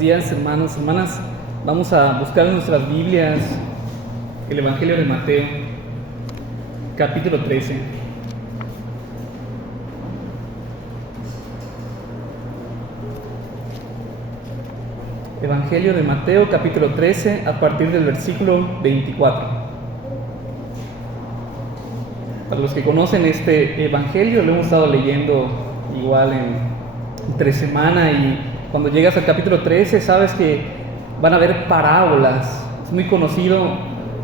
días, hermanos, hermanas. Vamos a buscar en nuestras Biblias el Evangelio de Mateo, capítulo 13. Evangelio de Mateo, capítulo 13, a partir del versículo 24. Para los que conocen este Evangelio, lo hemos estado leyendo igual entre semana, y cuando llegas al capítulo 13 sabes que van a haber parábolas. Es muy conocido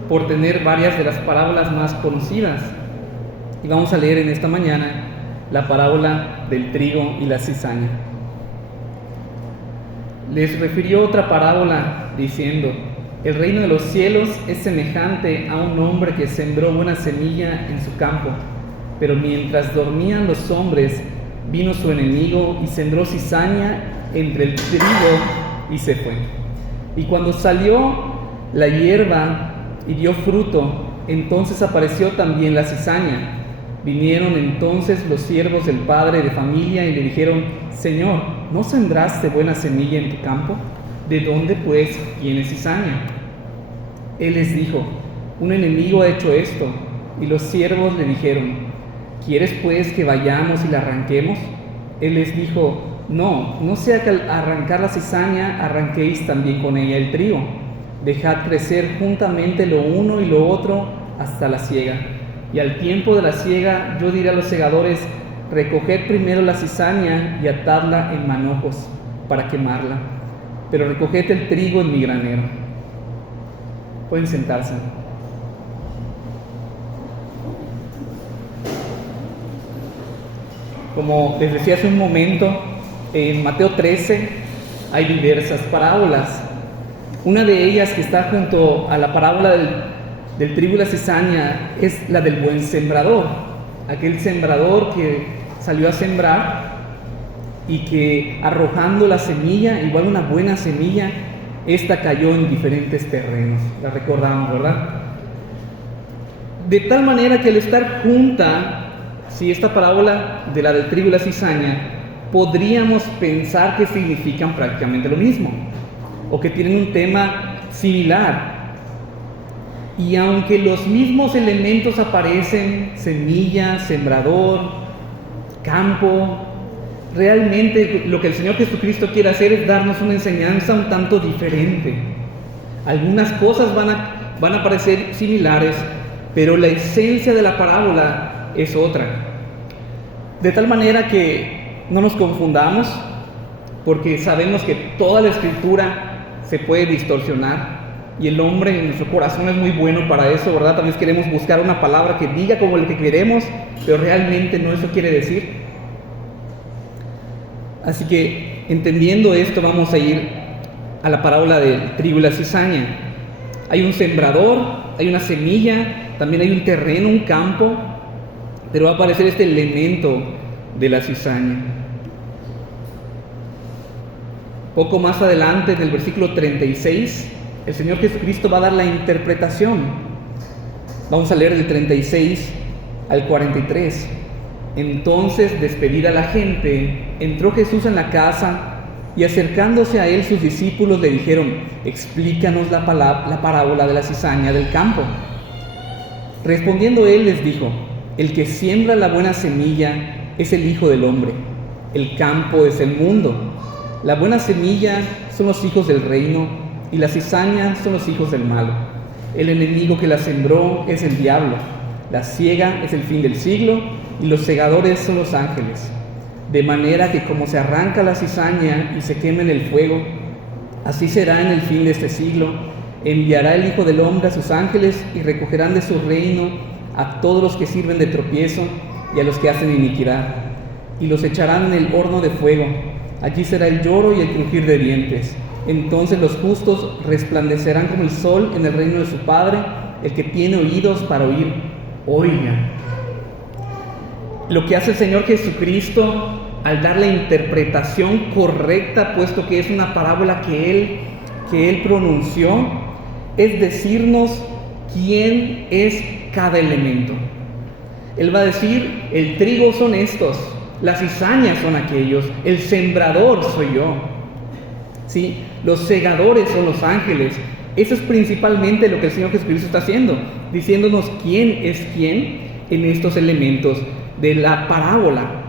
por tener varias de las parábolas más conocidas. Y vamos a leer en esta mañana la parábola del trigo y la cizaña. Les refirió otra parábola diciendo: el reino de los cielos es semejante a un hombre que sembró buena semilla en su campo, pero mientras dormían los hombres, vino su enemigo y sembró cizaña entre el trigo y se fue. Y cuando salió la hierba y dio fruto, entonces apareció también la cizaña. Vinieron entonces los siervos del padre de familia y le dijeron: Señor, ¿no sembraste buena semilla en tu campo? ¿De dónde pues viene cizaña? Él les dijo: un enemigo ha hecho esto. Y los siervos le dijeron: ¿quieres pues que vayamos y la arranquemos? Él les dijo: no sea que al arrancar la cizaña arranquéis también con ella el trigo. Dejad crecer juntamente lo uno y lo otro hasta la siega. Y al tiempo de la siega yo diré a los segadores: recoged primero la cizaña y atadla en manojos para quemarla, pero recoged el trigo en mi granero. Pueden sentarse. Como les decía hace un momento, en Mateo 13 hay diversas parábolas. Una de ellas, que está junto a la parábola del trigo y la cizaña, es la del buen sembrador. Aquel sembrador que salió a sembrar y que, arrojando la semilla, igual una buena semilla, esta cayó en diferentes terrenos. La recordamos, ¿verdad? De tal manera que al estar junta, si esta parábola de la del trigo y la cizaña, podríamos pensar que significan prácticamente lo mismo, o que tienen un tema similar. Y aunque los mismos elementos aparecen, semilla, sembrador, campo, realmente lo que el Señor Jesucristo quiere hacer es darnos una enseñanza un tanto diferente. Algunas cosas van a parecer similares, pero la esencia de la parábola es otra. De tal manera que no nos confundamos, porque sabemos que toda la Escritura se puede distorsionar, y el hombre en nuestro corazón es muy bueno para eso, ¿verdad? También queremos buscar una palabra que diga como el que queremos, pero realmente no eso quiere decir. Así que, entendiendo esto, vamos a ir a la parábola del trigo y la cizaña. Hay un sembrador, hay una semilla, también hay un terreno, un campo, pero va a aparecer este elemento de la cizaña. Poco más adelante, en el versículo 36, el Señor Jesucristo va a dar la interpretación. Vamos a leer del 36 al 43. Entonces, despedida la gente, entró Jesús en la casa, y acercándose a él sus discípulos le dijeron: explícanos la parábola de la cizaña del campo. Respondiendo él les dijo: el que siembra la buena semilla es el Hijo del Hombre. El campo es el mundo. La buena semilla son los hijos del reino, y la cizaña son los hijos del mal. El enemigo que la sembró es el diablo. La siega es el fin del siglo, y los segadores son los ángeles. De manera que como se arranca la cizaña y se quema en el fuego, así será en el fin de este siglo. Enviará el Hijo del Hombre a sus ángeles, y recogerán de su reino a todos los que sirven de tropiezo y a los que hacen iniquidad, y los echarán en el horno de fuego. Allí será el lloro y el crujir de dientes. Entonces los justos resplandecerán como el sol en el reino de su Padre. El que tiene oídos para oír, oiga. Lo que hace el Señor Jesucristo al dar la interpretación correcta, puesto que es una parábola que Él pronunció, es decirnos quién es cada elemento. Él va a decir: el trigo son estos, las cizañas son aquellos, el sembrador soy yo. ¿sí? Los segadores son los ángeles. Eso es principalmente lo que el Señor Jesucristo está haciendo, diciéndonos quién es quién en estos elementos de la parábola.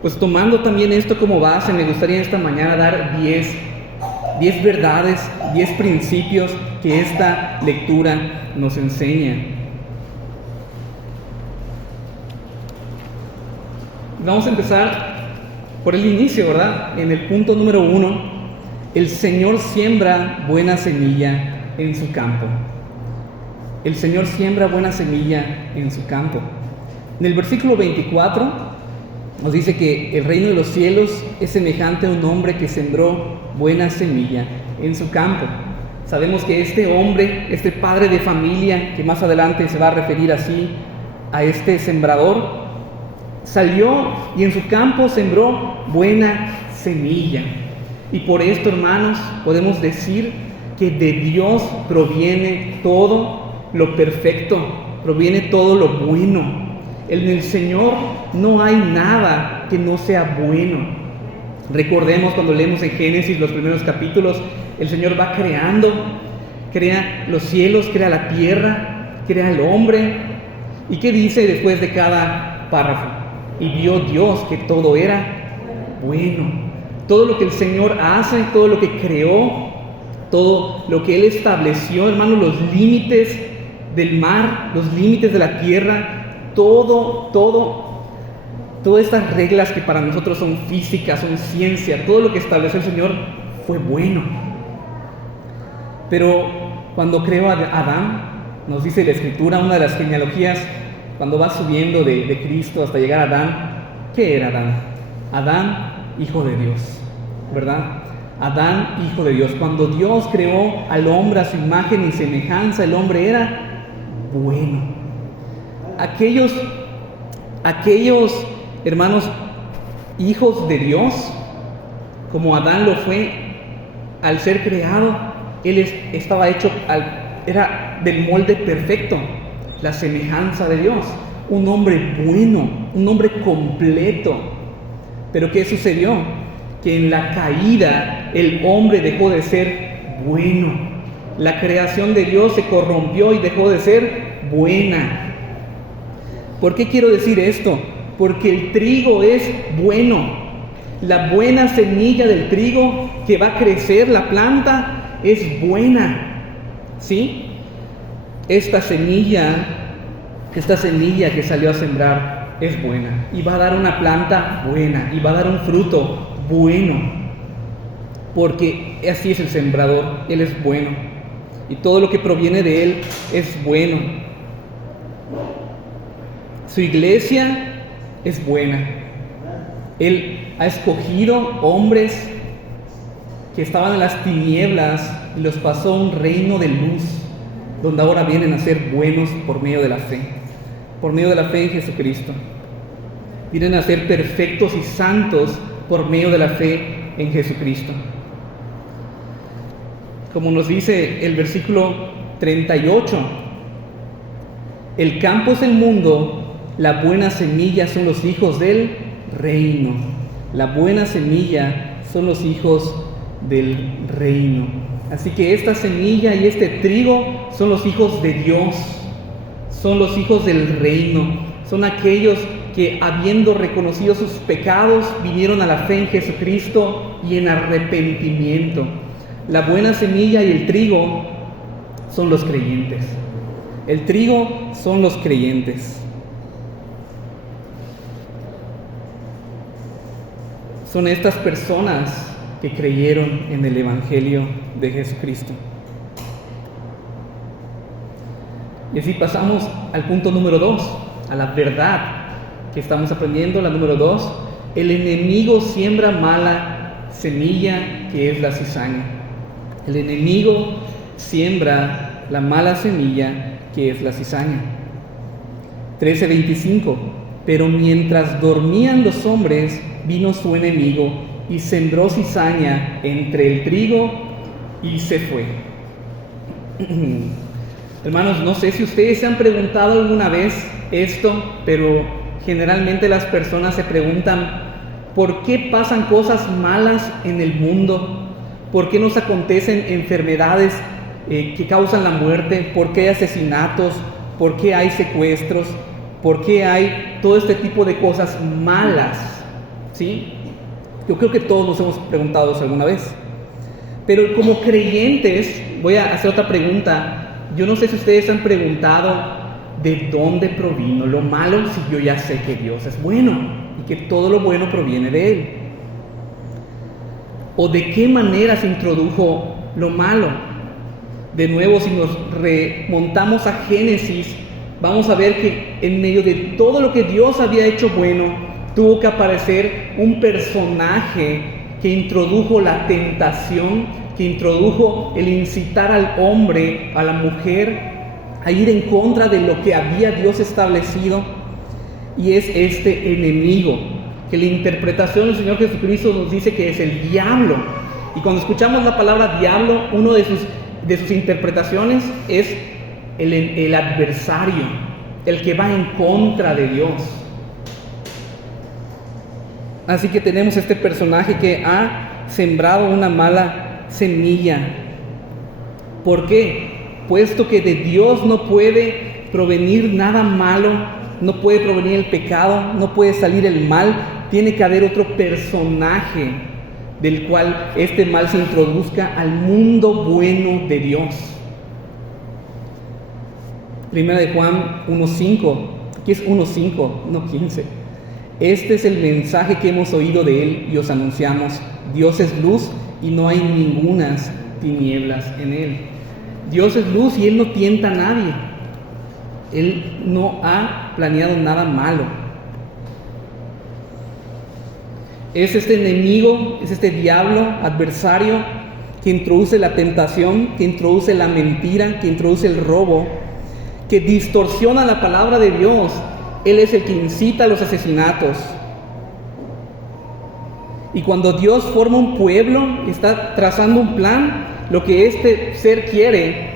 Pues tomando también esto como base, me gustaría esta mañana dar 10 verdades, 10 principios que esta lectura nos enseña. Vamos a empezar por el inicio, ¿verdad? En el punto número 1, el Señor siembra buena semilla en su campo. El Señor siembra buena semilla en su campo. En el versículo 24 nos dice que el reino de los cielos es semejante a un hombre que sembró buena semilla en su campo. Sabemos que este hombre, este padre de familia, que más adelante se va a referir así a este sembrador, salió y en su campo sembró buena semilla. Y por esto, hermanos, podemos decir que de Dios proviene todo lo perfecto, proviene todo lo bueno. En el Señor no hay nada que no sea bueno. Recordemos cuando leemos en Génesis los primeros capítulos, el Señor va creando, crea los cielos, crea la tierra, crea el hombre. ¿Y qué dice después de cada párrafo? Y vio Dios que todo era bueno. Todo lo que el Señor hace, todo lo que creó, todo lo que Él estableció, hermanos, los límites del mar, los límites de la tierra, todas estas reglas que para nosotros son físicas, son ciencia, todo lo que estableció el Señor fue bueno. Pero cuando creó a Adán, nos dice la Escritura, una de las genealogías, cuando va subiendo de Cristo hasta llegar a Adán, ¿qué era Adán? Adán, hijo de Dios, ¿verdad? Adán, hijo de Dios. Cuando Dios creó al hombre a su imagen y semejanza, el hombre era bueno. Aquellos hermanos, hijos de Dios, como Adán lo fue, al ser creado, él estaba hecho, era del molde perfecto, la semejanza de Dios, un hombre bueno, un hombre completo. Pero ¿qué sucedió? Que en la caída el hombre dejó de ser bueno. La creación de Dios se corrompió y dejó de ser buena. ¿Por qué quiero decir esto? Porque el trigo es bueno. La buena semilla del trigo que va a crecer la planta es buena. ¿Sí? Esta semilla que salió a sembrar es buena y va a dar una planta buena y va a dar un fruto bueno, porque así es el sembrador, Él es bueno y todo lo que proviene de Él es bueno. Su iglesia es buena. Él ha escogido hombres que estaban en las tinieblas y los pasó a un reino de luz, donde ahora vienen a ser buenos por medio de la fe en Jesucristo. Vienen a ser perfectos y santos por medio de la fe en Jesucristo. Como nos dice el versículo 38, el campo es el mundo, la buena semilla son los hijos del reino. La buena semilla son los hijos del reino. Así que esta semilla y este trigo son los hijos de Dios, son los hijos del reino, son aquellos que habiendo reconocido sus pecados vinieron a la fe en Jesucristo y en arrepentimiento. La buena semilla y el trigo son los creyentes. El trigo son los creyentes. Son estas personas que creyeron en el Evangelio de Jesucristo. Y así pasamos al punto número 2, a la verdad que estamos aprendiendo. La número 2, el enemigo siembra mala semilla, que es la cizaña. El enemigo siembra la mala semilla, que es la cizaña. 13:25, pero mientras dormían los hombres, vino su enemigo y sembró cizaña entre el trigo y se fue. Hermanos, no sé si ustedes se han preguntado alguna vez esto, pero generalmente las personas se preguntan, ¿por qué pasan cosas malas en el mundo? ¿Por qué nos acontecen enfermedades que causan la muerte? ¿Por qué hay asesinatos? ¿Por qué hay secuestros? ¿Por qué hay todo este tipo de cosas malas? ¿Sí? Yo creo que todos nos hemos preguntado eso alguna vez. Pero como creyentes, voy a hacer otra pregunta. Yo no sé si ustedes han preguntado de dónde provino lo malo, si yo ya sé que Dios es bueno y que todo lo bueno proviene de Él. ¿O de qué manera se introdujo lo malo? De nuevo, si nos remontamos a Génesis, vamos a ver que en medio de todo lo que Dios había hecho bueno, tuvo que aparecer un personaje que introdujo la tentación, que introdujo el incitar al hombre, a la mujer, a ir en contra de lo que había Dios establecido, y es este enemigo, que la interpretación del Señor Jesucristo nos dice que es el diablo. Y cuando escuchamos la palabra diablo, uno de sus interpretaciones es el adversario, el que va en contra de Dios. Así que tenemos este personaje que ha sembrado una mala semilla. ¿Por qué? Puesto que de Dios no puede provenir nada malo, no puede provenir el pecado, no puede salir el mal, tiene que haber otro personaje del cual este mal se introduzca al mundo bueno de Dios. Primera de Juan 1:5, aquí es 1:5, no 15. Este es el mensaje que hemos oído de Él y os anunciamos. Dios es luz y no hay ningunas tinieblas en Él. Dios es luz y Él no tienta a nadie. Él no ha planeado nada malo. Es este enemigo, es este diablo, adversario, que introduce la tentación, que introduce la mentira, que introduce el robo, que distorsiona la palabra de Dios. Él es el que incita a los asesinatos. Y cuando Dios forma un pueblo, está trazando un plan, lo que este ser quiere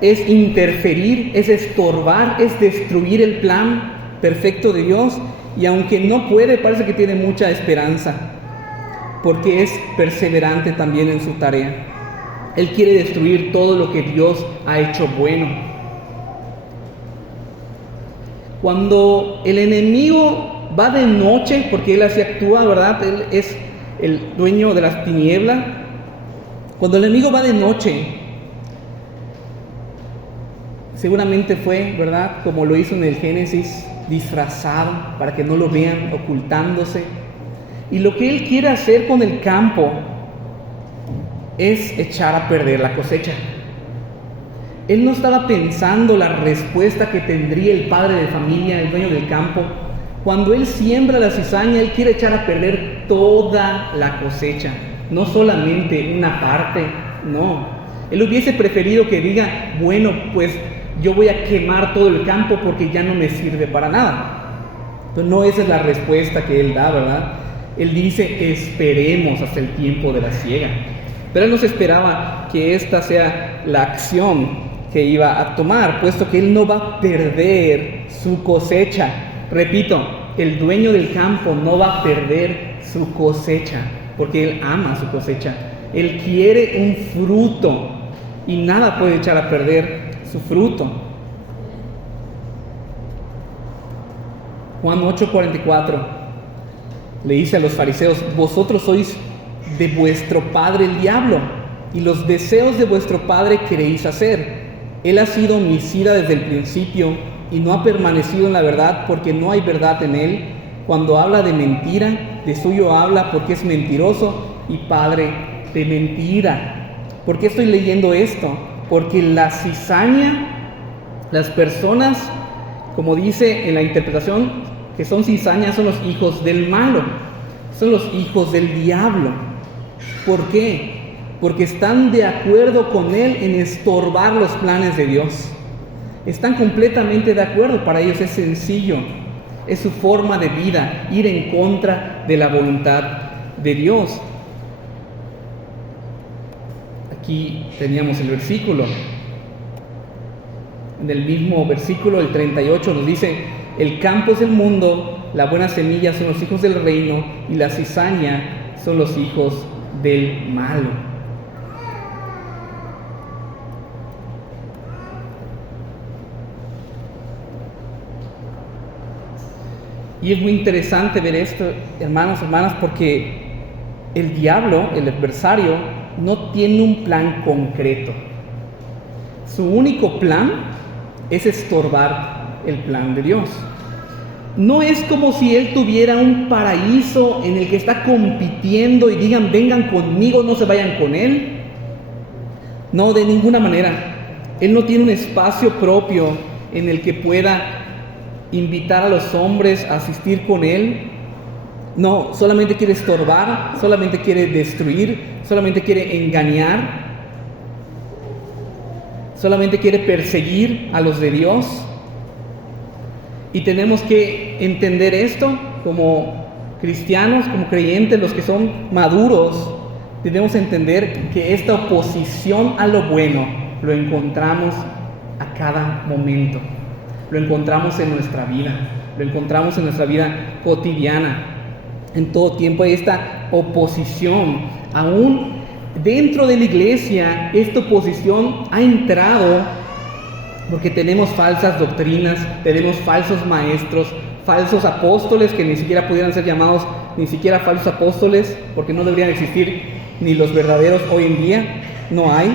es interferir, es estorbar, es destruir el plan perfecto de Dios. Y aunque no puede, parece que tiene mucha esperanza, porque es perseverante también en su tarea. Él quiere destruir todo lo que Dios ha hecho bueno. Cuando el enemigo va de noche, porque él así actúa, ¿verdad? Él es el dueño de las tinieblas. Cuando el enemigo va de noche, seguramente fue, ¿verdad?, como lo hizo en el Génesis, disfrazado para que no lo vean, ocultándose. Y lo que él quiere hacer con el campo es echar a perder la cosecha. Él no estaba pensando la respuesta que tendría el padre de familia, el dueño del campo. Cuando él siembra la cizaña, él quiere echar a perder toda la cosecha, no solamente una parte, no. Él hubiese preferido que diga, bueno, pues yo voy a quemar todo el campo porque ya no me sirve para nada. Pero no, esa es la respuesta que él da, ¿verdad? Él dice, esperemos hasta el tiempo de la siega. Pero él no se esperaba que esta sea la acción que iba a tomar, puesto que él no va a perder su cosecha. Repito, el dueño del campo no va a perder su cosecha, porque él ama su cosecha. Él quiere un fruto y nada puede echar a perder su fruto. Juan 8:44 le dice a los fariseos, vosotros sois de vuestro padre el diablo, y los deseos de vuestro padre queréis hacer. Él ha sido homicida desde el principio y no ha permanecido en la verdad, porque no hay verdad en él. Cuando habla de mentira, de suyo habla, porque es mentiroso y padre de mentira. ¿Por qué estoy leyendo esto? Porque la cizaña, las personas, como dice en la interpretación, que son cizañas, son los hijos del malo, son los hijos del diablo. ¿Por qué? Porque están de acuerdo con él en estorbar los planes de Dios. Están completamente de acuerdo, para ellos es sencillo, es su forma de vida, ir en contra de la voluntad de Dios. Aquí teníamos el versículo. En el mismo versículo, el 38, nos dice, el campo es el mundo, la buena semilla son los hijos del reino y la cizaña son los hijos del malo. Y es muy interesante ver esto, hermanos, hermanas, porque el diablo, el adversario, no tiene un plan concreto. Su único plan es estorbar el plan de Dios. No es como si él tuviera un paraíso en el que está compitiendo y digan, vengan conmigo, no se vayan con él. No, de ninguna manera. Él no tiene un espacio propio en el que pueda invitar a los hombres a asistir con él. No, solamente quiere estorbar, solamente quiere destruir, solamente quiere engañar, solamente quiere perseguir a los de Dios. Y tenemos que entender esto como cristianos, como creyentes, los que son maduros. Debemos entender que esta oposición a lo bueno lo encontramos a cada momento. Lo encontramos en nuestra vida, lo encontramos en nuestra vida cotidiana. En todo tiempo hay esta oposición. Aún dentro de la iglesia, esta oposición ha entrado porque tenemos falsas doctrinas, tenemos falsos maestros, falsos apóstoles que ni siquiera pudieran ser llamados ni siquiera falsos apóstoles, porque no deberían existir ni los verdaderos hoy en día, no hay.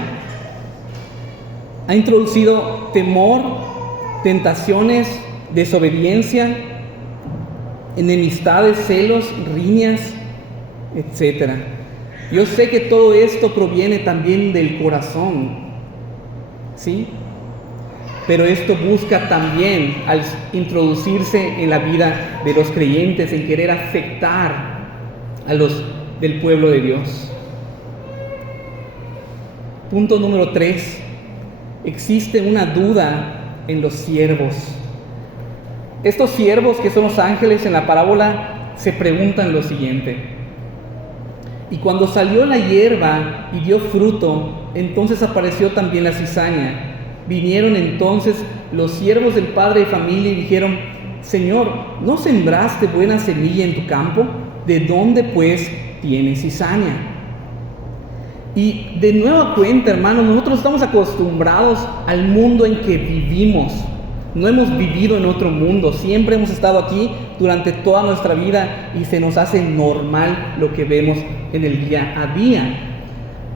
Ha introducido temor, tentaciones, desobediencia, enemistades, celos, riñas, etc. Yo sé que todo esto proviene también del corazón, ¿sí? Pero esto busca también, al introducirse en la vida de los creyentes, en querer afectar a los del pueblo de Dios. Punto número 3. Existe una duda en los siervos. Estos siervos, que son los ángeles en la parábola, se preguntan lo siguiente: y cuando salió la hierba y dio fruto, entonces apareció también la cizaña. Vinieron entonces los siervos del padre de familia y dijeron: Señor, ¿no sembraste buena semilla en tu campo? ¿De dónde pues tiene cizaña? Y de nueva cuenta, hermanos, nosotros estamos acostumbrados al mundo en que vivimos. No hemos vivido en otro mundo, siempre hemos estado aquí durante toda nuestra vida y se nos hace normal lo que vemos en el día a día.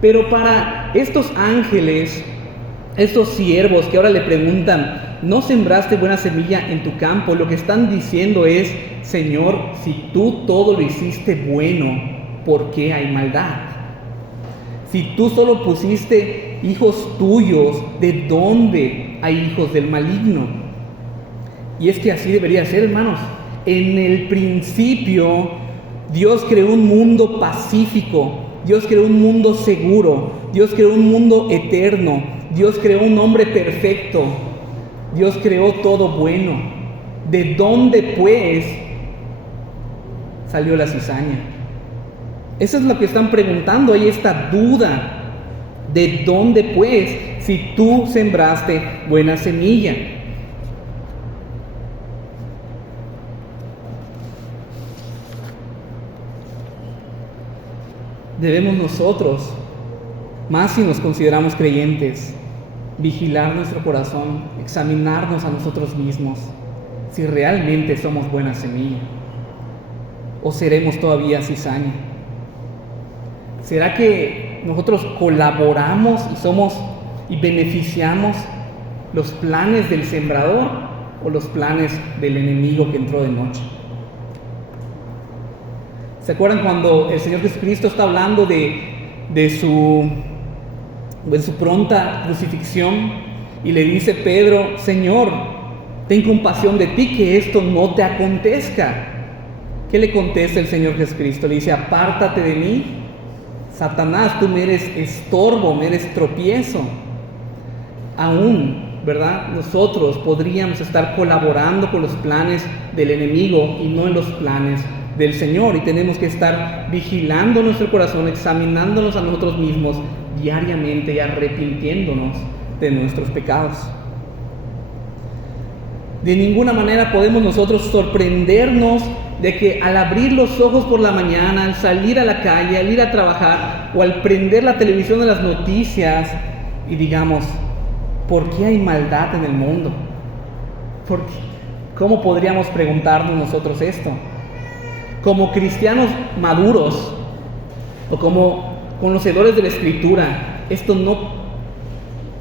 Pero para estos ángeles, estos siervos que ahora le preguntan: ¿no sembraste buena semilla en tu campo? Lo que están diciendo es: Señor, si tú todo lo hiciste bueno, ¿por qué hay maldad? Si tú solo pusiste hijos tuyos, ¿de dónde hay hijos del maligno? Y es que así debería ser, hermanos. En el principio, Dios creó un mundo pacífico, Dios creó un mundo seguro, Dios creó un mundo eterno, Dios creó un hombre perfecto, Dios creó todo bueno. ¿De dónde pues salió la cizaña? Eso es lo que están preguntando. Hay esta duda: ¿de dónde pues, si tú sembraste buena semilla? Debemos nosotros, más si nos consideramos creyentes, vigilar nuestro corazón, examinarnos a nosotros mismos, si realmente somos buena semilla, o seremos todavía cizaña. ¿Será que nosotros colaboramos y beneficiamos los planes del sembrador o los planes del enemigo que entró de noche? ¿Se acuerdan cuando el Señor Jesucristo está hablando de su pronta crucifixión y le dice Pedro: Señor, ten compasión de ti, que esto no te acontezca? ¿Qué le contesta el Señor Jesucristo? Le dice: apártate de mí, Satanás, tú me eres estorbo, me eres tropiezo. Aún, ¿verdad?, nosotros podríamos estar colaborando con los planes del enemigo y no en los planes del Señor, y tenemos que estar vigilando nuestro corazón, examinándonos a nosotros mismos diariamente y arrepintiéndonos de nuestros pecados. De ninguna manera podemos nosotros sorprendernos de que al abrir los ojos por la mañana, al salir a la calle, al ir a trabajar o al prender la televisión de las noticias y digamos: ¿por qué hay maldad en el mundo? ¿Cómo podríamos preguntarnos nosotros esto? Como cristianos maduros o como conocedores de la Escritura, esto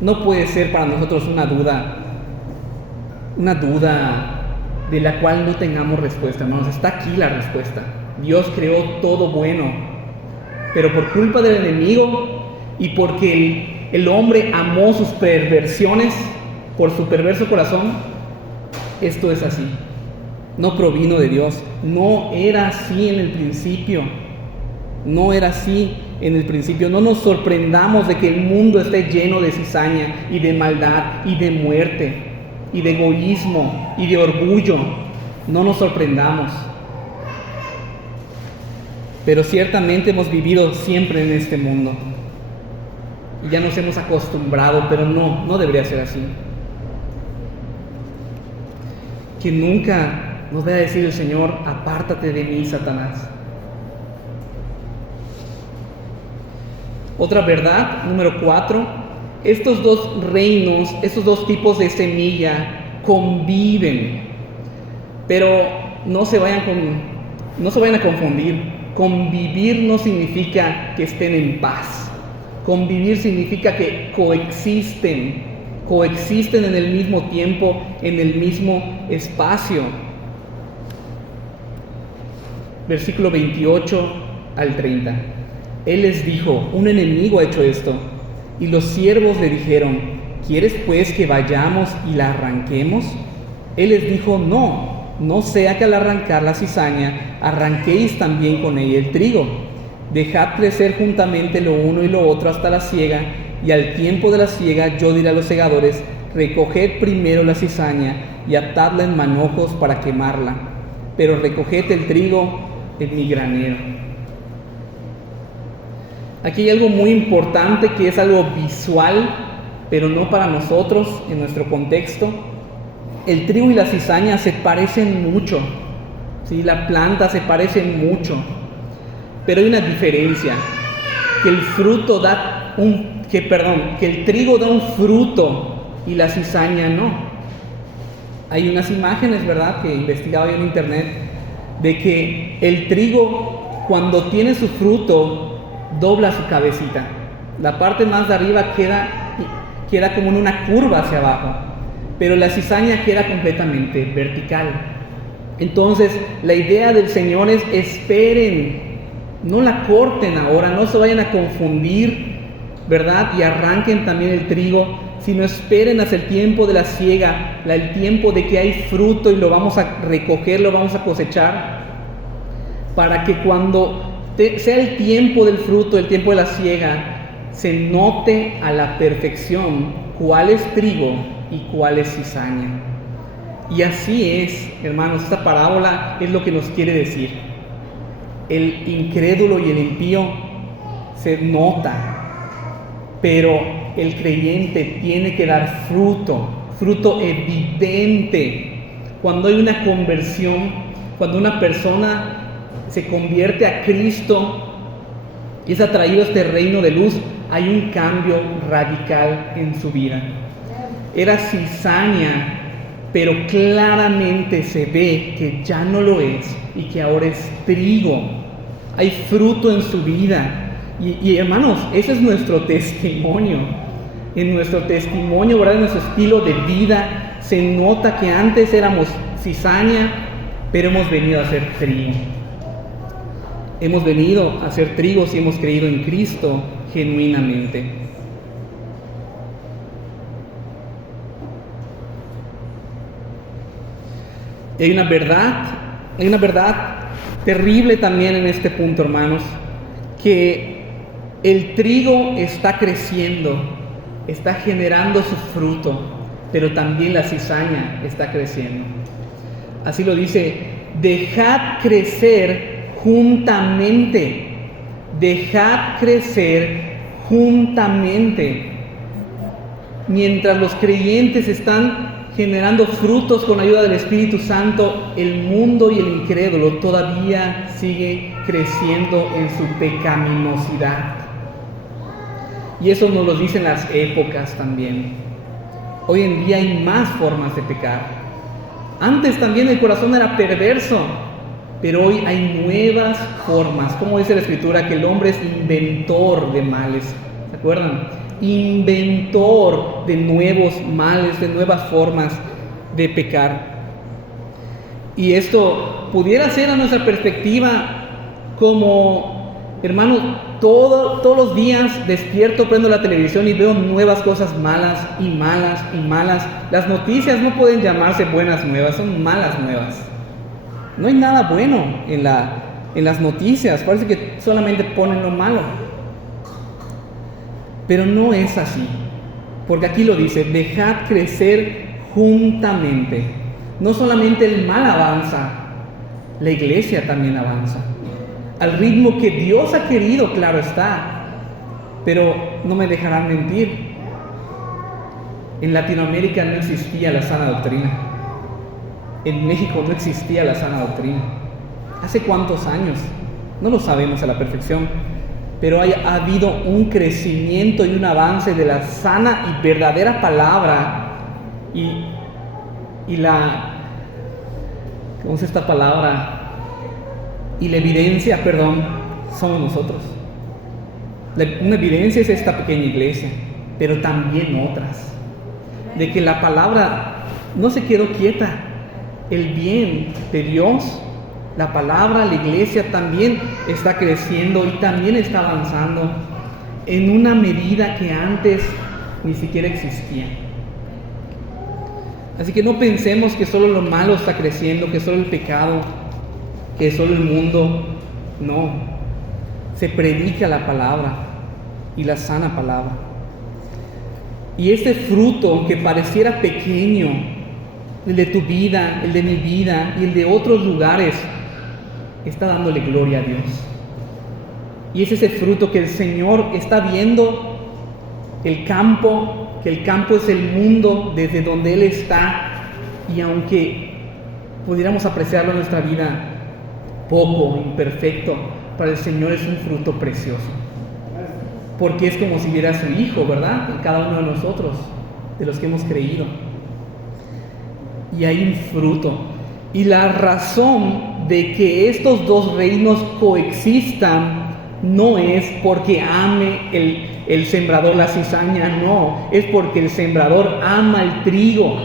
no puede ser para nosotros una duda de la cual no tengamos respuesta, hermanos. Está aquí la respuesta. Dios creó todo bueno, pero por culpa del enemigo y porque el hombre amó sus perversiones por su perverso corazón, esto es así. No provino de Dios. No era así en el principio. No era así en el principio. No nos sorprendamos de que el mundo esté lleno de cizaña y de maldad y de muerte y de egoísmo y de orgullo. No nos sorprendamos. Pero ciertamente hemos vivido siempre en este mundo. Y ya nos hemos acostumbrado, pero no debería ser así. Que nunca nos vaya a decir el Señor: apártate de mí, Satanás. Otra verdad, número 4, estos dos reinos, estos dos tipos de semilla conviven, pero no se vayan a confundir. Convivir no significa que estén en paz. Convivir significa que coexisten en el mismo tiempo, en el mismo espacio. Versículo 28 al 30. Él les dijo: un enemigo ha hecho esto. Y los siervos le dijeron: ¿quieres pues que vayamos y la arranquemos? Él les dijo: no sea que al arrancar la cizaña arranquéis también con ella el trigo. Dejad crecer juntamente lo uno y lo otro hasta la siega, y al tiempo de la siega yo diré a los segadores: recoged primero la cizaña y atadla en manojos para quemarla, pero recoged el trigo en mi granero. Aquí hay algo muy importante que es algo visual, pero no para nosotros en nuestro contexto. El trigo y la cizaña se parecen mucho, ¿sí? La planta se parece mucho, pero hay una diferencia: que el trigo da un fruto y la cizaña no. Hay unas imágenes, ¿verdad?, que investigaba yo en internet, de que el trigo, cuando tiene su fruto, dobla su cabecita. La parte más de arriba queda como en una curva hacia abajo, pero la cizaña queda completamente vertical. Entonces, la idea del Señor es: esperen, no la corten ahora, no se vayan a confundir, ¿verdad?, y arranquen también el trigo, sino esperen hasta el tiempo de la siega, el tiempo de que hay fruto y lo vamos a recoger, lo vamos a cosechar, para que cuando sea el tiempo del fruto, el tiempo de la siega, se note a la perfección cuál es trigo y cuál es cizaña. Y así es, hermanos, esta parábola es lo que nos quiere decir. El incrédulo y el impío se nota, pero el creyente tiene que dar fruto evidente. Cuando hay una conversión, cuando una persona se convierte a Cristo y es atraído a este reino de luz, hay un cambio radical en su vida. Era cizaña, pero claramente se ve que ya no lo es y que ahora es trigo. Hay fruto en su vida. Y hermanos, ese es nuestro testimonio. En nuestro testimonio, ¿verdad?, en nuestro estilo de vida, se nota que antes éramos cizaña, pero hemos venido a ser trigo. Hemos venido a ser trigo si hemos creído en Cristo genuinamente. Hay una verdad terrible también en este punto, hermanos, que el trigo está creciendo, está generando su fruto, pero también la cizaña está creciendo. Así lo dice: dejad crecer juntamente. Dejad crecer juntamente. Mientras los creyentes están generando frutos con ayuda del Espíritu Santo, el mundo y el incrédulo todavía sigue creciendo en su pecaminosidad. Y eso nos lo dicen las épocas también. Hoy en día hay más formas de pecar. Antes también el corazón era perverso, pero hoy hay nuevas formas. Como dice la Escritura, que el hombre es inventor de males. ¿Se acuerdan? Inventor de nuevos males, de nuevas formas de pecar. Y esto pudiera ser a nuestra perspectiva como, hermano, todos los días despierto, prendo la televisión y veo nuevas cosas malas y malas y malas. Las noticias no pueden llamarse buenas nuevas, son malas nuevas. No hay nada bueno en las noticias, parece que solamente ponen lo malo. Pero no es así, porque aquí lo dice, dejad crecer juntamente. No solamente el mal avanza, la iglesia también avanza. Al ritmo que Dios ha querido, claro está, pero no me dejarán mentir. En Latinoamérica no existía la sana doctrina. En México no existía la sana doctrina. ¿Hace cuántos años? No lo sabemos a la perfección, pero ha habido un crecimiento y un avance de la sana y verdadera palabra y la, ¿cómo es esta palabra? Y la evidencia, somos nosotros. Una evidencia es esta pequeña iglesia, pero también otras, de que la palabra no se quedó quieta. El bien de Dios, la palabra, la iglesia también está creciendo y también está avanzando en una medida que antes ni siquiera existía. Así que no pensemos que solo lo malo está creciendo, que solo el pecado, que solo el mundo. No, se predica la palabra y la sana palabra. Y este fruto que pareciera pequeño, el de tu vida, el de mi vida y el de otros lugares, está dándole gloria a Dios. Y es ese fruto que el Señor está viendo el campo, que el campo es el mundo desde donde Él está, y aunque pudiéramos apreciarlo en nuestra vida poco, imperfecto, para el Señor es un fruto precioso, porque es como si viera a su Hijo, ¿verdad? En cada uno de nosotros, de los que hemos creído. Y hay un fruto. Y la razón de que estos dos reinos coexistan no es porque ame el sembrador la cizaña, no, es porque el sembrador ama el trigo.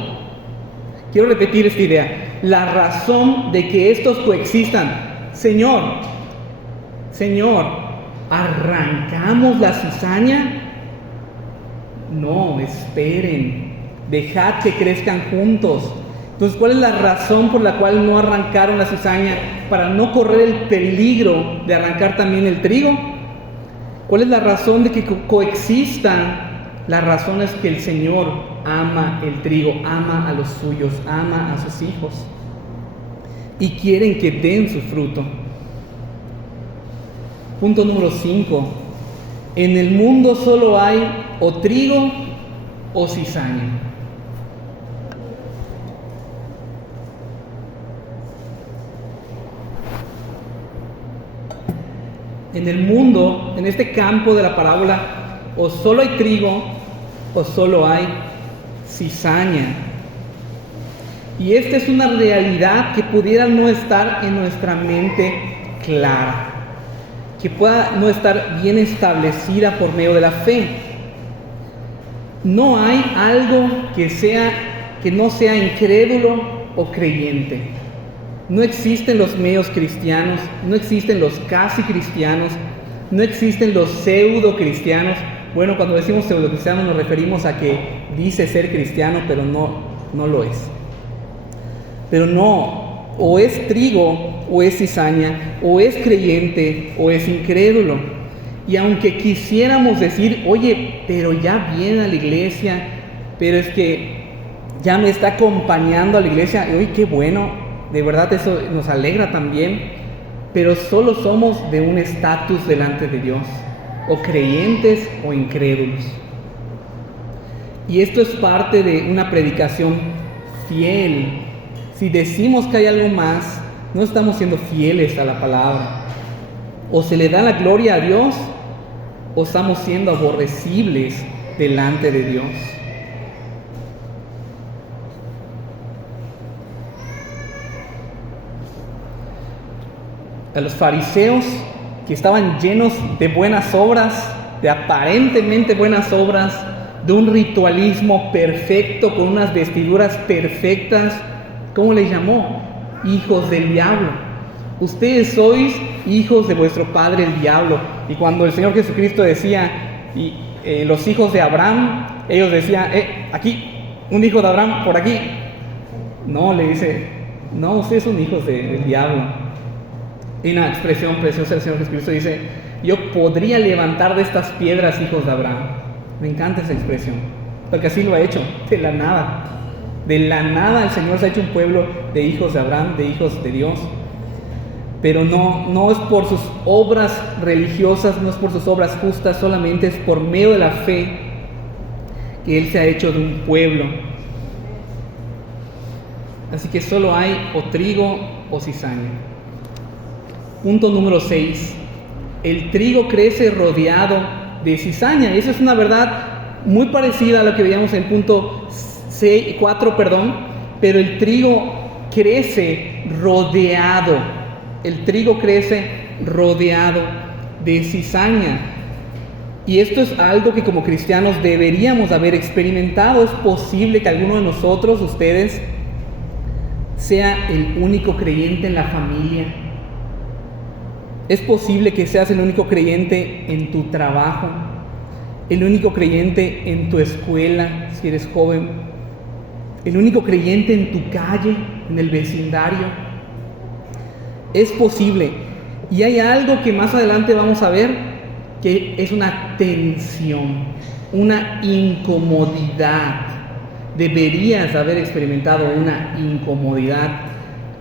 Quiero repetir esta idea. La razón de que estos coexistan, Señor, ¿arrancamos la cizaña? No, esperen, dejad que crezcan juntos. Entonces, ¿cuál es la razón por la cual no arrancaron la cizaña? Para no correr el peligro de arrancar también el trigo. ¿Cuál es la razón de que coexistan? La razón es que el Señor ama el trigo, ama a los suyos, ama a sus hijos y quieren que den su fruto. Punto número 5. En el mundo solo hay o trigo o cizaña. En el mundo, en este campo de la parábola, o solo hay trigo o solo hay cizaña. Y esta es una realidad que pudiera no estar en nuestra mente clara, que pueda no estar bien establecida por medio de la fe. No hay algo que no sea incrédulo o creyente. No existen los medios cristianos, no existen los casi cristianos, no existen los pseudo cristianos. Bueno, cuando decimos pseudo cristiano nos referimos a que dice ser cristiano, pero no lo es. Pero no, o es trigo o es cizaña, o es creyente o es incrédulo. Y aunque quisiéramos decir, oye, pero ya viene a la iglesia, pero es que ya me está acompañando a la iglesia, y oye, qué bueno. De verdad eso nos alegra también, pero solo somos de un estatus delante de Dios, o creyentes o incrédulos. Y esto es parte de una predicación fiel. Si decimos que hay algo más, no estamos siendo fieles a la palabra. O se le da la gloria a Dios, o estamos siendo aborrecibles delante de Dios. a los fariseos que estaban llenos de buenas obras, de aparentemente buenas obras, de un ritualismo perfecto, con unas vestiduras perfectas. ¿Cómo les llamó? Hijos del diablo. Ustedes sois hijos de vuestro padre el diablo. Y cuando el Señor Jesucristo decía, los hijos de Abraham, ellos decían, aquí, un hijo de Abraham por aquí. No, le dice, no, ustedes son hijos del diablo. Y una expresión preciosa del Señor Jesucristo dice, yo podría levantar de estas piedras hijos de Abraham. Me encanta esa expresión, porque así lo ha hecho, de la nada. De la nada el Señor se ha hecho un pueblo de hijos de Abraham, de hijos de Dios. Pero no es por sus obras religiosas, no es por sus obras justas, solamente es por medio de la fe que Él se ha hecho de un pueblo. Así que solo hay o trigo o cizaña. Punto número 6. El trigo crece rodeado de cizaña. Eso es una verdad muy parecida a lo que veíamos en el punto 4, pero el trigo crece rodeado. El trigo crece rodeado de cizaña. Y esto es algo que como cristianos deberíamos haber experimentado. Es posible que alguno de nosotros, ustedes, sea el único creyente en la familia. Es posible que seas el único creyente en tu trabajo, el único creyente en tu escuela, si eres joven, el único creyente en tu calle, en el vecindario. Es posible. Y hay algo que más adelante vamos a ver, que es una tensión, una incomodidad. Deberías haber experimentado una incomodidad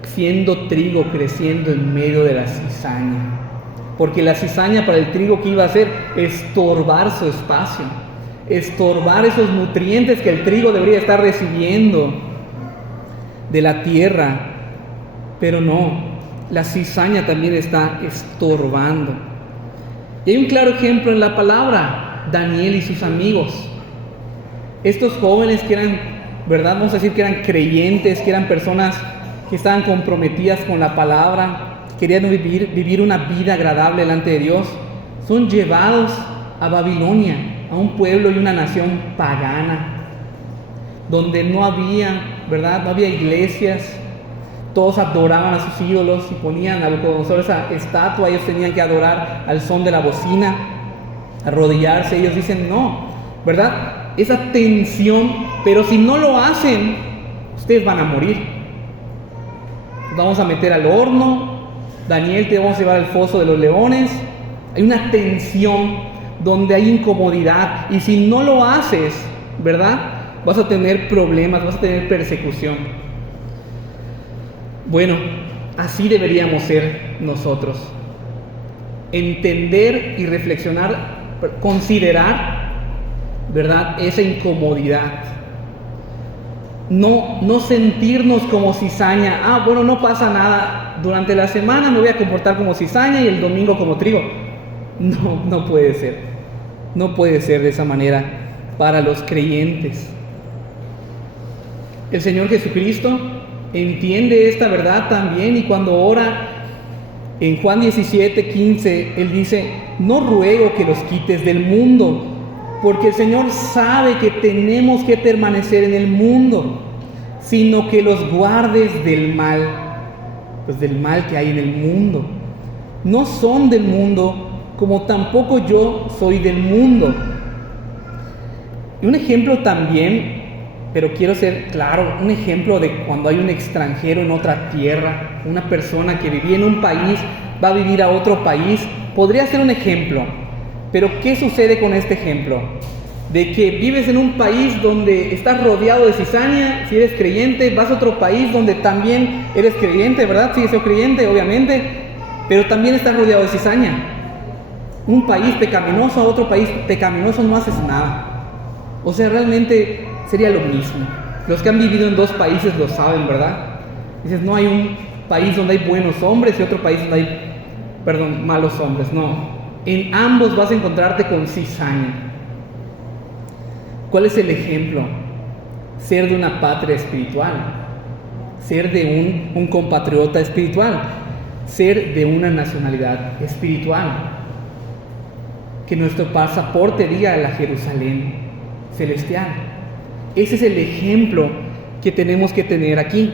siendo trigo creciendo en medio de la cizaña. Porque la cizaña para el trigo, ¿qué iba a hacer? Estorbar su espacio, estorbar esos nutrientes que el trigo debería estar recibiendo de la tierra. Pero no, la cizaña también está estorbando. Y hay un claro ejemplo en la palabra: Daniel y sus amigos. Estos jóvenes que eran, ¿verdad? Vamos a decir que eran creyentes, que eran personas que estaban comprometidas con la palabra, querían vivir una vida agradable delante de Dios, son llevados a Babilonia, a un pueblo y una nación pagana, donde no había, ¿verdad? No había iglesias, todos adoraban a sus ídolos y ponían a Nabucodonosor esa estatua, ellos tenían que adorar al son de la bocina, arrodillarse. Ellos dicen no, ¿verdad? Esa tensión, pero si no lo hacen, ustedes van a morir. Vamos a meter al horno, Daniel, te vamos a llevar al foso de los leones. Hay una tensión donde hay incomodidad, y si no lo haces, ¿verdad? Vas a tener problemas, vas a tener persecución. Bueno, así deberíamos ser nosotros. Entender y reflexionar, considerar, ¿verdad?, esa incomodidad. No sentirnos como cizaña. Bueno, no pasa nada. Durante la semana me voy a comportar como cizaña y el domingo como trigo. No puede ser. No puede ser de esa manera para los creyentes. El Señor Jesucristo entiende esta verdad también, y cuando ora en Juan 17:15, Él dice: no ruego que los quites del mundo, porque el Señor sabe que tenemos que permanecer en el mundo, sino que los guardes del mal, pues del mal que hay en el mundo. No son del mundo, como tampoco yo soy del mundo. Y un ejemplo también, pero quiero ser claro, un ejemplo de cuando hay un extranjero en otra tierra, una persona que vivía en un país, va a vivir a otro país, podría ser un ejemplo. Pero ¿qué sucede con este ejemplo? De que vives en un país donde estás rodeado de cizaña, si eres creyente, vas a otro país donde también eres creyente, ¿verdad? Sigues siendo creyente, obviamente, pero también estás rodeado de cizaña. Un país pecaminoso a otro país pecaminoso, no haces nada. O sea, realmente sería lo mismo. Los que han vivido en dos países lo saben, ¿verdad? Dices, no hay un país donde hay buenos hombres y otro país donde hay, malos hombres. No. En ambos vas a encontrarte con cizaña. ¿Cuál es el ejemplo? Ser de una patria espiritual, ser de un compatriota espiritual. ser de una nacionalidad espiritual. Que nuestro pasaporte diga la Jerusalén celestial. Ese es el ejemplo que tenemos que tener aquí.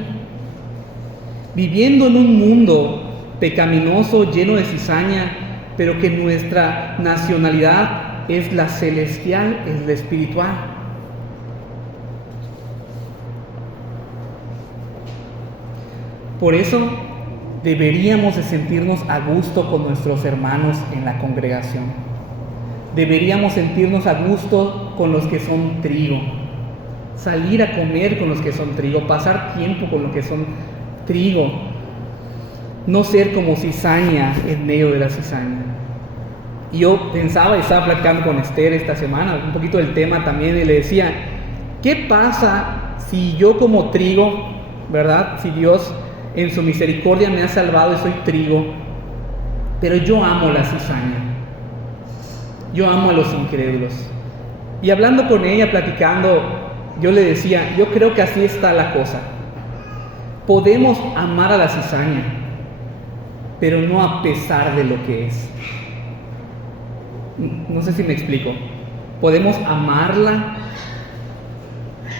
Viviendo en un mundo pecaminoso, lleno de cizaña, pero que nuestra nacionalidad es la celestial, es la espiritual. Por eso deberíamos de sentirnos a gusto con nuestros hermanos en la congregación. Deberíamos sentirnos a gusto con los que son trigo. Salir a comer con los que son trigo, pasar tiempo con los que son trigo. No ser como cizaña en medio de la cizaña. Y yo pensaba y estaba platicando con Esther esta semana, un poquito del tema también, y le decía, ¿qué pasa si yo como trigo, verdad? Si Dios en su misericordia me ha salvado y soy trigo, pero yo amo la cizaña. Yo amo a los incrédulos. Y hablando con ella, platicando, yo le decía, yo creo que así está la cosa. Podemos amar a la cizaña, pero no a pesar de lo que es. No sé si me explico. Podemos amarla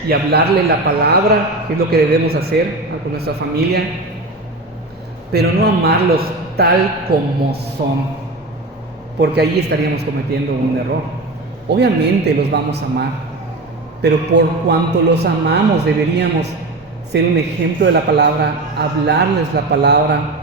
y hablarle la palabra, que es lo que debemos hacer con nuestra familia, pero no amarlos tal como son, porque ahí estaríamos cometiendo un error. Obviamente los vamos a amar, pero por cuanto los amamos deberíamos ser un ejemplo de la palabra, hablarles la palabra,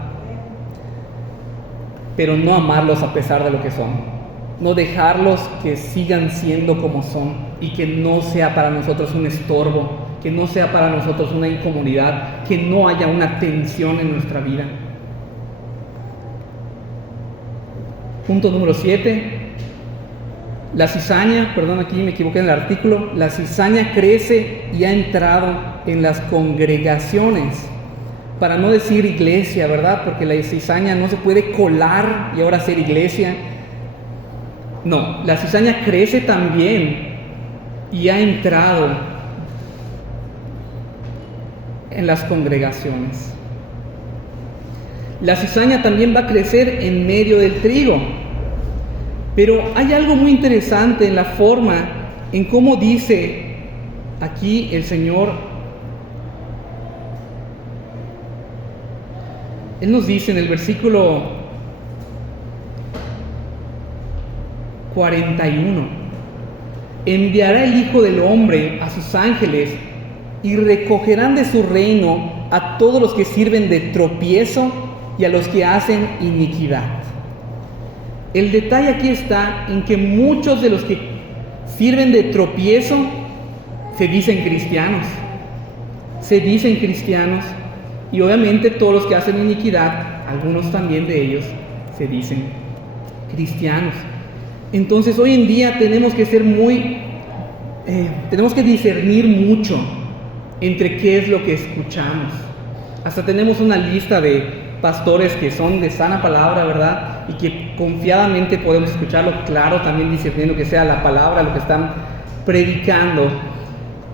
pero no amarlos a pesar de lo que son. No dejarlos que sigan siendo como son y que no sea para nosotros un estorbo, que no sea para nosotros una incomodidad, que no haya una tensión en nuestra vida. Punto número 7. La cizaña, perdón, aquí me equivoqué en el artículo, la cizaña crece y ha entrado en las congregaciones, para no decir iglesia, ¿verdad? Porque la cizaña no se puede colar y ahora ser iglesia. No, la cizaña crece también y ha entrado en las congregaciones. La cizaña también va a crecer en medio del trigo. Pero hay algo muy interesante en la forma, en cómo dice aquí el Señor. Él nos dice en el versículo 41, enviará el Hijo del Hombre a sus ángeles y recogerán de su reino a todos los que sirven de tropiezo y a los que hacen iniquidad. El detalle aquí está en que muchos de los que sirven de tropiezo se dicen cristianos. Y obviamente todos los que hacen iniquidad, algunos también de ellos, se dicen cristianos. Entonces hoy en día tenemos que ser tenemos que discernir mucho entre qué es lo que escuchamos. Hasta tenemos una lista de pastores que son de sana palabra, ¿verdad? Y que confiadamente podemos escucharlo, claro, también discerniendo que sea la palabra lo que están predicando.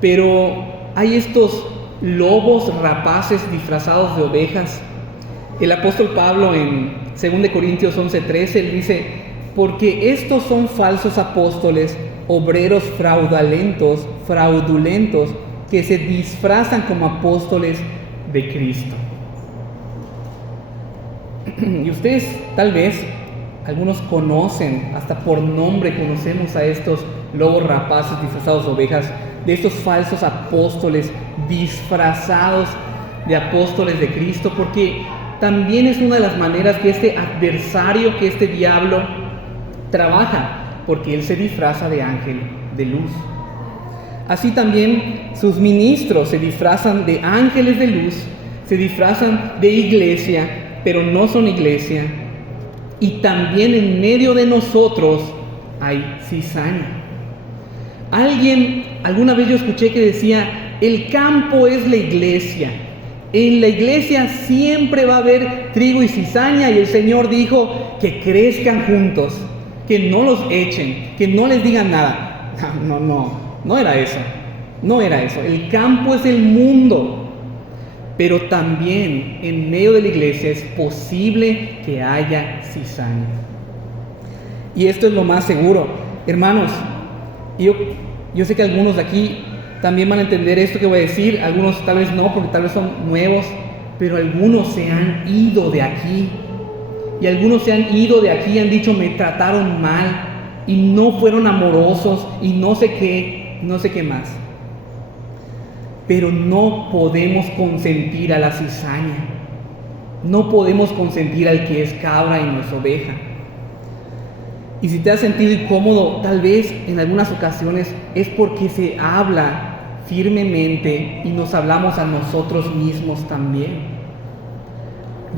Pero hay estos lobos rapaces disfrazados de ovejas. El apóstol Pablo en 2 Corintios 11:13, él dice, porque estos son falsos apóstoles, obreros fraudulentos, que se disfrazan como apóstoles de Cristo. Y ustedes tal vez, algunos conocen, hasta por nombre conocemos a estos lobos rapaces disfrazados de ovejas, de estos falsos apóstoles disfrazados de apóstoles de Cristo, porque también es una de las maneras que este adversario, que este diablo trabaja, porque él se disfraza de ángel de luz. Así también sus ministros se disfrazan de ángeles de luz, se disfrazan de iglesia, pero no son iglesia. Y también en medio de nosotros hay cizaña. Alguna vez yo escuché que decía, el campo es la iglesia. En la iglesia siempre va a haber trigo y cizaña, y el Señor dijo que crezcan juntos, que no los echen, que no les digan nada. No era eso. El campo es el mundo. pero también en medio de la iglesia es posible que haya cizaña. Y esto es lo más seguro. Hermanos, yo sé que algunos de aquí también van a entender esto que voy a decir, algunos tal vez no, porque tal vez son nuevos, pero algunos se han ido de aquí. Y algunos se han ido de aquí y han dicho, me trataron mal, y no fueron amorosos, y no sé qué más. Pero no podemos consentir a la cizaña. No podemos consentir al que es cabra y no es oveja. Y si te has sentido incómodo, tal vez en algunas ocasiones es porque se habla firmemente y nos hablamos a nosotros mismos también.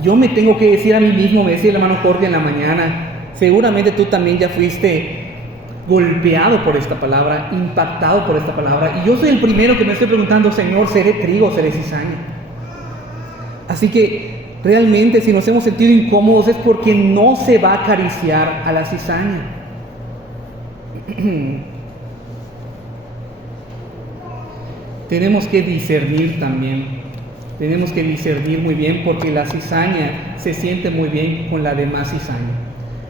Yo me tengo que decir a mí mismo, me decía el hermano Jorge en la mañana, seguramente tú también ya fuiste golpeado por esta palabra, impactado por esta palabra, y yo soy el primero que me estoy preguntando, Señor, ¿seré trigo o seré cizaña? Así que realmente si nos hemos sentido incómodos es porque no se va a acariciar a la cizaña. Tenemos que discernir también. Tenemos que discernir muy bien, porque la cizaña se siente muy bien con la demás cizaña.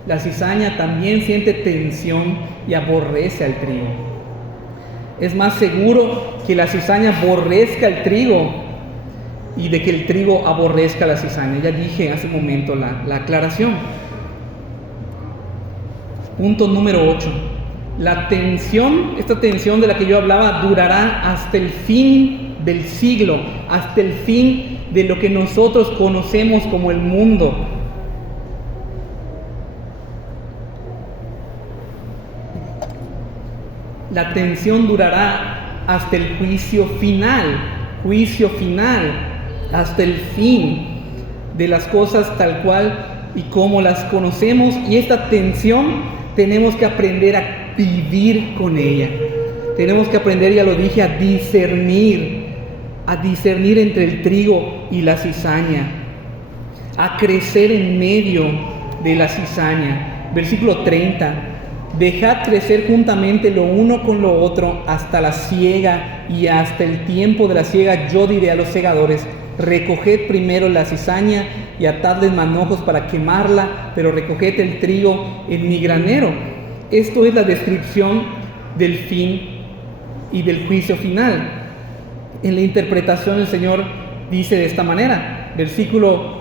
La cizaña también siente tensión y aborrece al trigo. Es más seguro que la cizaña aborrezca el trigo y de que el trigo aborrezca la cizaña. Ya dije hace un momento la aclaración. Punto número 8. La tensión, esta tensión de la que yo hablaba, durará hasta el fin del siglo, hasta el fin de lo que nosotros conocemos como el mundo. La tensión durará hasta el juicio final, hasta el fin de las cosas tal cual y como las conocemos, y esta tensión tenemos que aprender a vivir con ella. Tenemos que aprender, ya lo dije, a discernir entre el trigo y la cizaña, a crecer en medio de la cizaña. Versículo 30, dejad crecer juntamente lo uno con lo otro hasta la siega, y hasta el tiempo de la siega yo diré a los segadores, recoged primero la cizaña y atadle manojos para quemarla, pero recoged el trigo en mi granero. Esto es la descripción del fin y del juicio final. En la interpretación el Señor dice de esta manera, versículo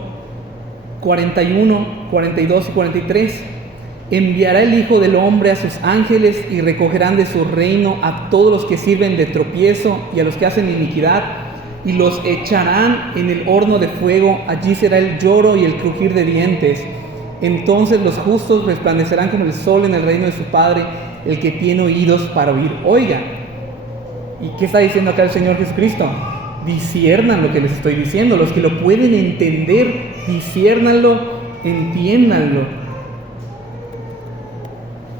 41, 42 y 43, enviará el Hijo del Hombre a sus ángeles y recogerán de su reino a todos los que sirven de tropiezo y a los que hacen iniquidad, y los echarán en el horno de fuego. Allí será el lloro y el crujir de dientes. Entonces los justos resplandecerán como el sol en el reino de su Padre. El que tiene oídos para oír, oiga. ¿Y qué está diciendo acá el Señor Jesucristo? Disciernan lo que les estoy diciendo. Los que lo pueden entender, disciérnanlo, entiéndanlo.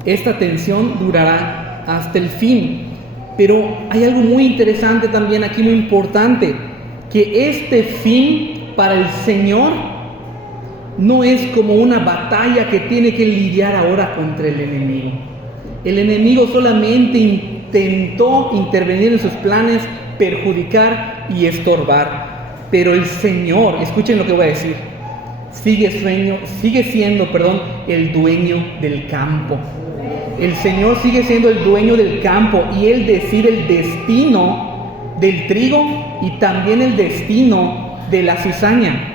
Esta tensión durará hasta el fin. Pero hay algo muy interesante también aquí, muy importante, que este fin para el Señor no es como una batalla que tiene que lidiar ahora contra el enemigo. El enemigo solamente intentó intervenir en sus planes, perjudicar y estorbar. Pero el Señor, escuchen lo que voy a decir, sigue siendo el dueño del campo. El Señor sigue siendo el dueño del campo, y Él decide el destino del trigo y también el destino de la cizaña.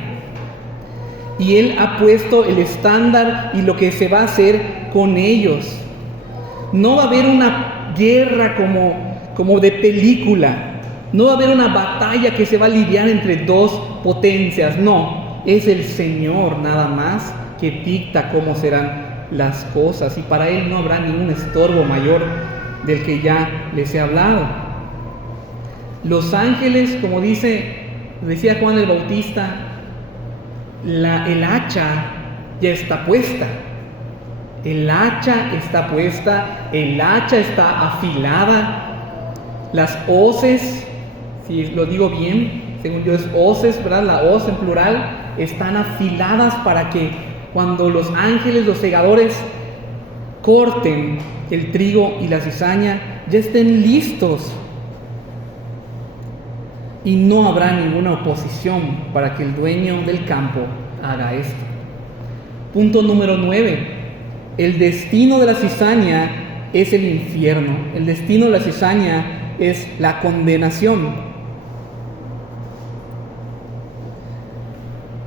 Y Él ha puesto el estándar y lo que se va a hacer con ellos. No va a haber una guerra como de película. No va a haber una batalla que se va a lidiar entre dos potencias. No, es el Señor nada más que dicta cómo serán las cosas, y para Él no habrá ningún estorbo mayor del que ya les he hablado. Los ángeles, como decía Juan el Bautista, el hacha ya está puesta. El hacha está puesta, el hacha está afilada. Las hoces, si lo digo bien, según yo es hoces, ¿verdad? La hoz en plural, están afiladas para que cuando los ángeles, los segadores, corten el trigo y la cizaña, ya estén listos. y no habrá ninguna oposición para que el dueño del campo haga esto. Punto número 9. El destino de la cizaña es el infierno. El destino de la cizaña es la condenación.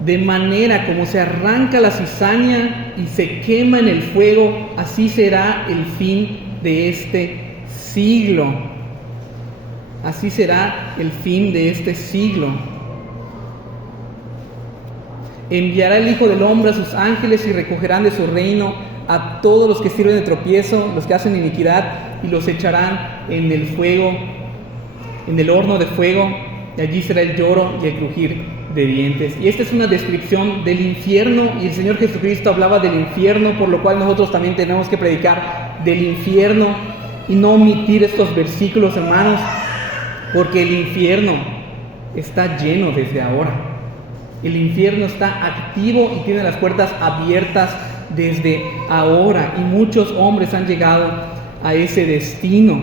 De manera como se arranca la cizaña y se quema en el fuego, así será el fin de este siglo. Así será el fin de este siglo. Enviará el Hijo del Hombre a sus ángeles y recogerán de su reino a todos los que sirven de tropiezo, los que hacen iniquidad, y los echarán en el fuego, en el horno de fuego, y allí será el lloro y el crujir de dientes. Y esta es una descripción del infierno, y el Señor Jesucristo hablaba del infierno, por lo cual nosotros también tenemos que predicar del infierno y no omitir estos versículos, hermanos, porque el infierno está lleno desde ahora. El infierno está activo y tiene las puertas abiertas desde ahora, y muchos hombres han llegado a ese destino.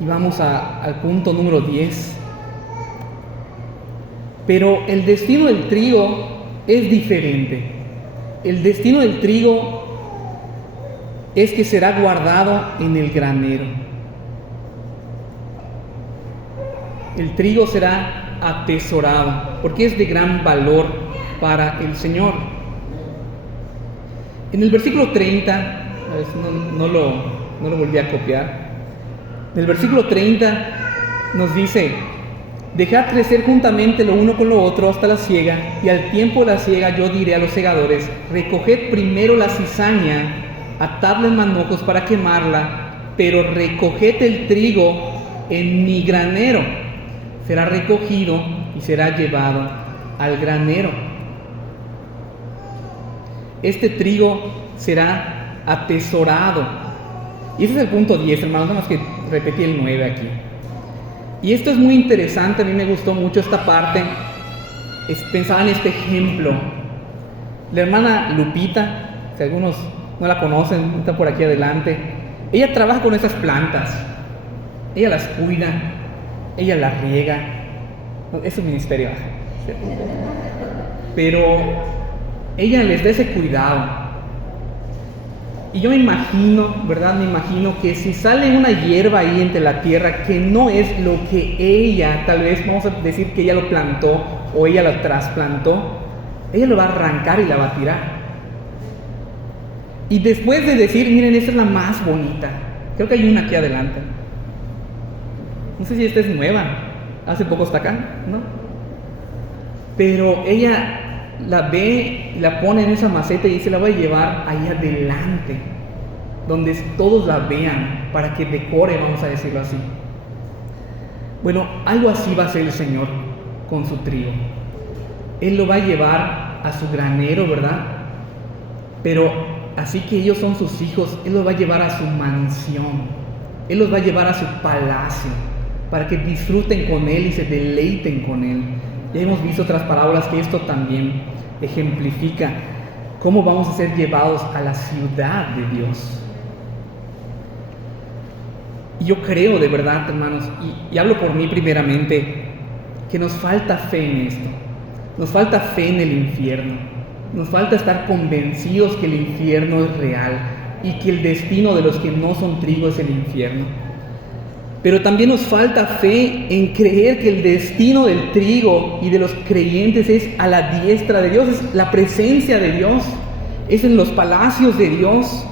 Y vamos al punto número 10. Pero el destino del trigo es diferente. El destino del trigo es que será guardado en el granero. El trigo será atesorado porque es de gran valor para el Señor. En el versículo 30, a ver si no lo volví a copiar. En el versículo 30 nos dice: dejad crecer juntamente lo uno con lo otro hasta la siega, y al tiempo de la siega yo diré a los segadores: recoged primero la cizaña, atadla en manojos para quemarla, pero recoged el trigo en mi granero. Será recogido y será llevado al granero. Este trigo será atesorado. Y ese es el punto 10, hermanos, nada más que repetí el 9 aquí. Y esto es muy interesante, a mí me gustó mucho esta parte. Pensaba en este ejemplo. La hermana Lupita, si algunos no la conocen, está por aquí adelante. Ella trabaja con esas plantas. Ella las cuida, ella las riega. Es su ministerio. Pero ella les da ese cuidado. Y yo me imagino, ¿verdad? Me imagino que si sale una hierba ahí entre la tierra que no es lo que ella, tal vez vamos a decir que ella lo plantó o ella lo trasplantó, ella lo va a arrancar y la va a tirar. Y después de decir, miren, esta es la más bonita, creo que hay una aquí adelante. No sé si esta es nueva, hace poco está acá, ¿no? Pero ella la ve, la pone en esa maceta y se la va a llevar ahí adelante, donde todos la vean, para que decore, vamos a decirlo así. Bueno, algo así va a ser el Señor con su trigo. Él lo va a llevar a su granero, ¿verdad? Pero así que ellos son sus hijos, Él los va a llevar a su mansión, Él los va a llevar a su palacio, para que disfruten con Él y se deleiten con Él. Ya hemos visto otras parábolas que esto también ejemplifica cómo vamos a ser llevados a la ciudad de Dios. Y yo creo de verdad, hermanos, y hablo por mí primeramente, que nos falta fe en esto. Nos falta fe en el infierno. Nos falta estar convencidos que el infierno es real y que el destino de los que no son trigo es el infierno. Pero también nos falta fe en creer que el destino del trigo y de los creyentes es a la diestra de Dios, es la presencia de Dios, es en los palacios de Dios.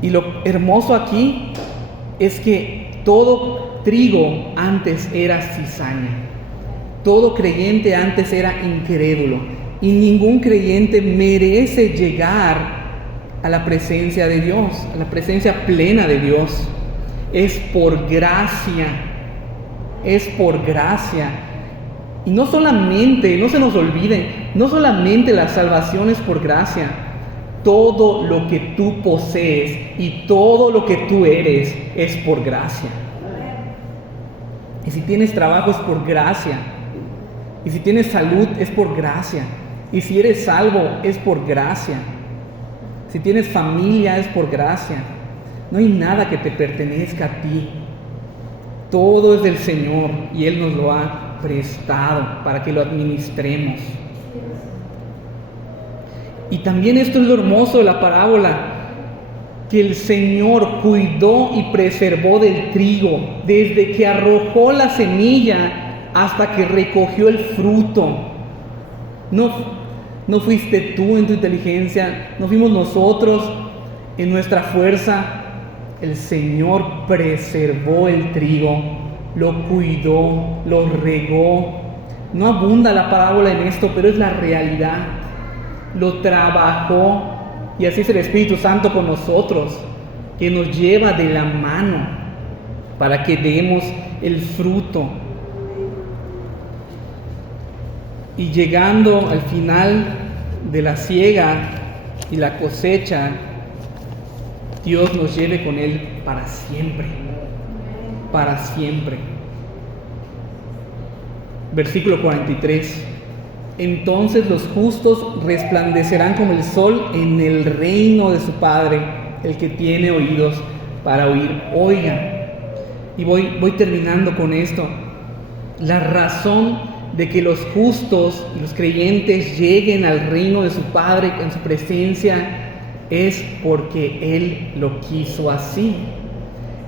Y lo hermoso aquí es que todo trigo antes era cizaña, todo creyente antes era incrédulo, y ningún creyente merece llegar a la presencia de Dios, a la presencia plena de Dios. Es por gracia, es por gracia. Y no solamente, no se nos olvide, no solamente la salvación es por gracia. Todo lo que tú posees y todo lo que tú eres es por gracia. Y si tienes trabajo es por gracia. Y si tienes salud es por gracia. Y si eres salvo es por gracia. Si tienes familia es por gracia. No hay nada que te pertenezca a ti. Todo es del Señor y Él nos lo ha prestado para que lo administremos. Y también esto es lo hermoso de la parábola, que el Señor cuidó y preservó del trigo desde que arrojó la semilla hasta que recogió el fruto. No fuiste tú en tu inteligencia, no fuimos nosotros en nuestra fuerza. El Señor preservó el trigo, lo cuidó, lo regó. No abunda la parábola en esto, pero es la realidad. Lo trabajó, y así es el Espíritu Santo con nosotros, que nos lleva de la mano para que demos el fruto. Y llegando al final de la siega y la cosecha, Dios nos lleve con Él para siempre, para siempre. Versículo 43. Entonces los justos resplandecerán como el sol en el reino de su Padre. El que tiene oídos para oír, oiga. Y voy terminando con esto. La razón de que los justos y los creyentes lleguen al reino de su Padre en su presencia es porque Él lo quiso así.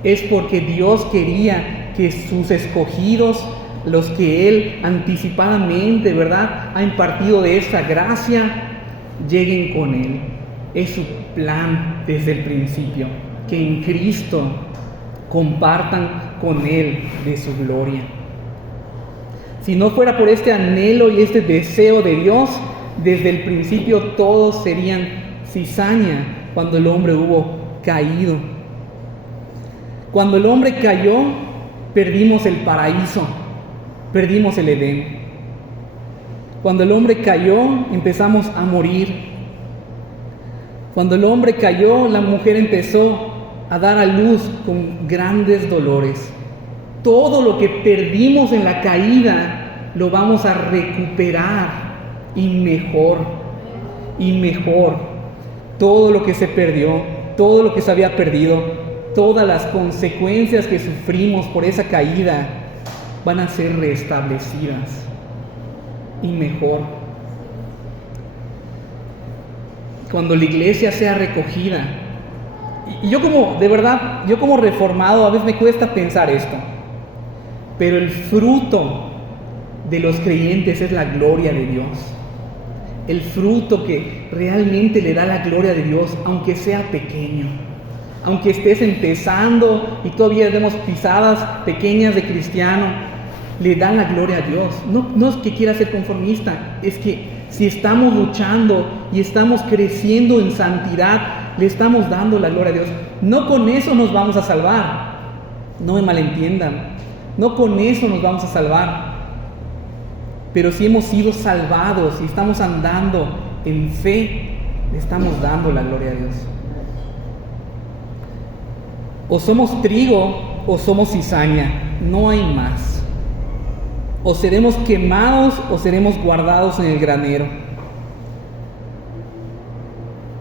Es porque Dios quería que sus escogidos, los que Él anticipadamente, ¿verdad?, ha impartido de esa gracia, lleguen con Él. Es su plan desde el principio, que en Cristo compartan con Él de su gloria. Si no fuera por este anhelo y este deseo de Dios, desde el principio todos serían cizaña cuando el hombre hubo caído. Cuando el hombre cayó, perdimos el paraíso. Perdimos el Edén. Cuando el hombre cayó, empezamos a morir. Cuando el hombre cayó, la mujer empezó a dar a luz con grandes dolores. Todo lo que perdimos en la caída lo vamos a recuperar y mejor, y mejor. Todo lo que se perdió, todo lo que se había perdido, todas las consecuencias que sufrimos por esa caída van a ser restablecidas y mejor. Cuando la iglesia sea recogida, y yo como reformado a veces me cuesta pensar esto, pero el fruto de los creyentes es la gloria de Dios. El fruto que realmente le da la gloria de Dios, aunque sea pequeño, aunque estés empezando y todavía demos pisadas pequeñas de cristiano, le dan la gloria a Dios. No es que quiera ser conformista, es que si estamos luchando y estamos creciendo en santidad, le estamos dando la gloria a Dios. No con eso nos vamos a salvar, no me malentiendan, no con eso nos vamos a salvar, pero si hemos sido salvados y estamos andando en fe, le estamos dando la gloria a Dios. O somos trigo o somos cizaña, no hay más. O seremos quemados o seremos guardados en el granero.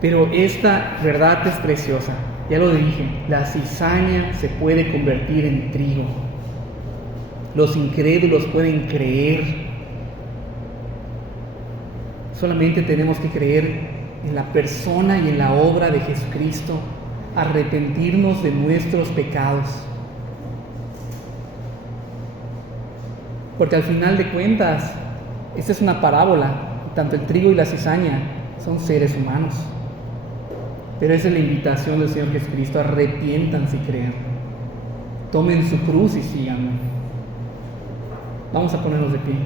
Pero esta verdad es preciosa. Ya lo dije, la cizaña se puede convertir en trigo. Los incrédulos pueden creer. Solamente tenemos que creer en la persona y en la obra de Jesucristo, arrepentirnos de nuestros pecados. Porque al final de cuentas, esta es una parábola, tanto el trigo y la cizaña son seres humanos. Pero esa es la invitación del Señor Jesucristo: arrepiéntanse y crean. Tomen su cruz y síganme. Vamos a ponernos de pie.